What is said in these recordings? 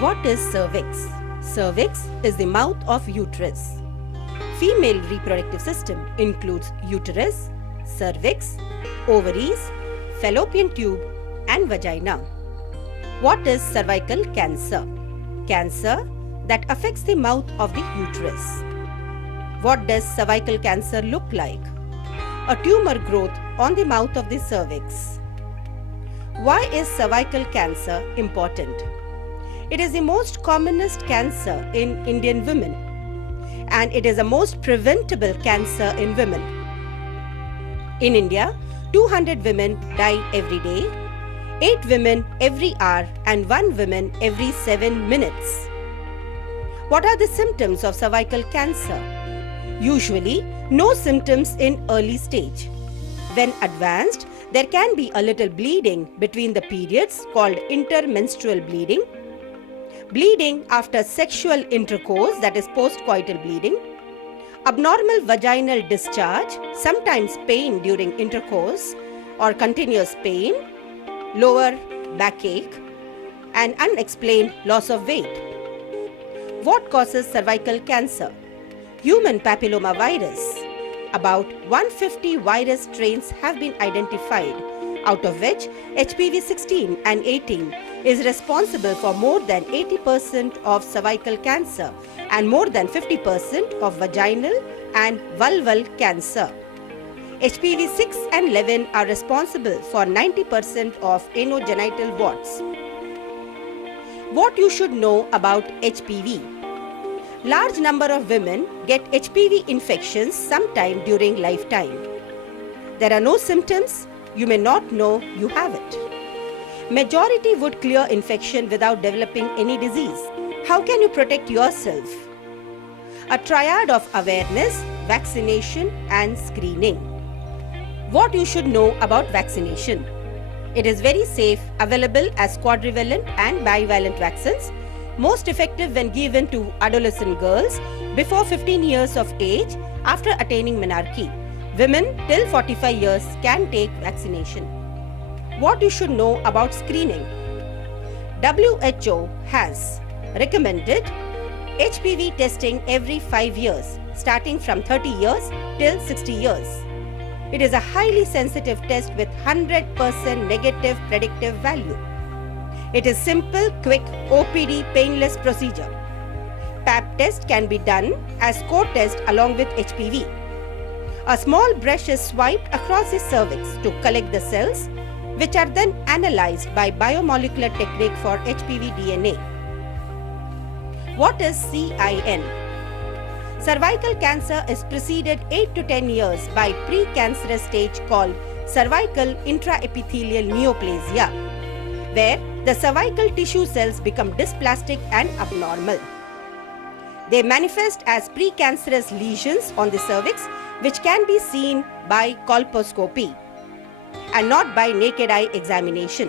What is cervix? Cervix is the mouth of uterus. Female reproductive system includes uterus, cervix, ovaries, fallopian tube and vagina. What is cervical cancer? Cancer that affects the mouth of the uterus. What does cervical cancer look like? A tumor growth on the mouth of the cervix. Why is cervical cancer important? It is the most commonest cancer in Indian women, and it is the most preventable cancer in women. In India, 200 women die every day, 8 women every hour and 1 woman every 7 minutes. What are the symptoms of cervical cancer? Usually, no symptoms in early stage. When advanced, there can be a little bleeding between the periods called intermenstrual bleeding, bleeding after sexual intercourse, that is postcoital bleeding, abnormal vaginal discharge, sometimes pain during intercourse or continuous pain, lower backache, and unexplained loss of weight. What causes cervical cancer? Human papillomavirus. About 150 virus strains have been identified, out of which HPV 16 and 18 is responsible for more than 80% of cervical cancer and more than 50% of vaginal and vulval cancer. HPV 6 and 11 are responsible for 90% of anogenital warts. What you should know about HPV. Large number of women get HPV infections sometime during lifetime. There are no symptoms, you may not know you have it. Majority would clear infection without developing any disease. How can you protect yourself? A triad of awareness, vaccination and screening. What you should know about vaccination. It is very safe, available as quadrivalent and bivalent vaccines, most effective when given to adolescent girls before 15 years of age after attaining menarche. Women till 45 years can take vaccination. What you should know about screening. WHO has recommended HPV testing every 5 years, starting from 30 years till 60 years. It is a highly sensitive test with 100% negative predictive value. It is simple, quick, OPD, painless procedure. Pap test can be done as co-test along with HPV. A small brush is swiped across the cervix to collect the cells, which are then analyzed by biomolecular technique for HPV DNA. What is CIN? Cervical cancer is preceded 8 to 10 years by precancerous stage called cervical intraepithelial neoplasia, where the cervical tissue cells become dysplastic and abnormal. They manifest as precancerous lesions on the cervix, which can be seen by colposcopy and not by naked eye examination.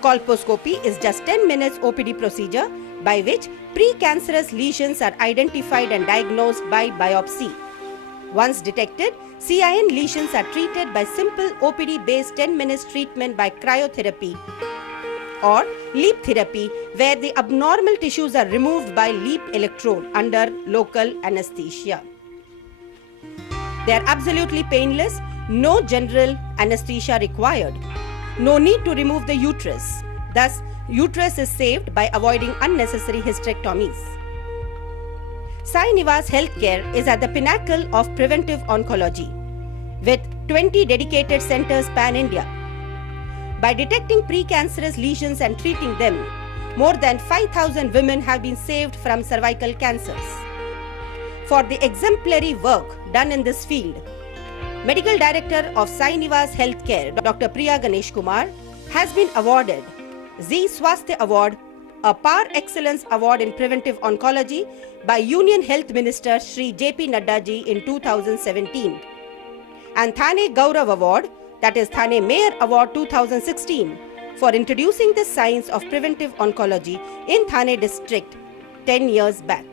Colposcopy is just 10 minutes OPD procedure by which precancerous lesions are identified and diagnosed by biopsy. Once detected, CIN lesions are treated by simple OPD-based 10 minutes treatment by cryotherapy or LEEP therapy, where the abnormal tissues are removed by LEEP electrode under local anesthesia. They are absolutely painless, no general anesthesia required. No need to remove the uterus. Thus, uterus is saved by avoiding unnecessary hysterectomies. Niwas Healthcare is at the pinnacle of preventive oncology, with 20 dedicated centers pan-India. By detecting precancerous lesions and treating them, more than 5,000 women have been saved from cervical cancers. For the exemplary work done in this field, Medical Director of Niwas Healthcare, Dr. Priya Ganesh Kumar, has been awarded Zee Swasthya Award, a Par Excellence Award in Preventive Oncology by Union Health Minister Shri J.P. Nadda ji in 2017, and Thane Gaurav Award, that is Thane Mayor Award 2016, for introducing the science of preventive oncology in Thane district 10 years back.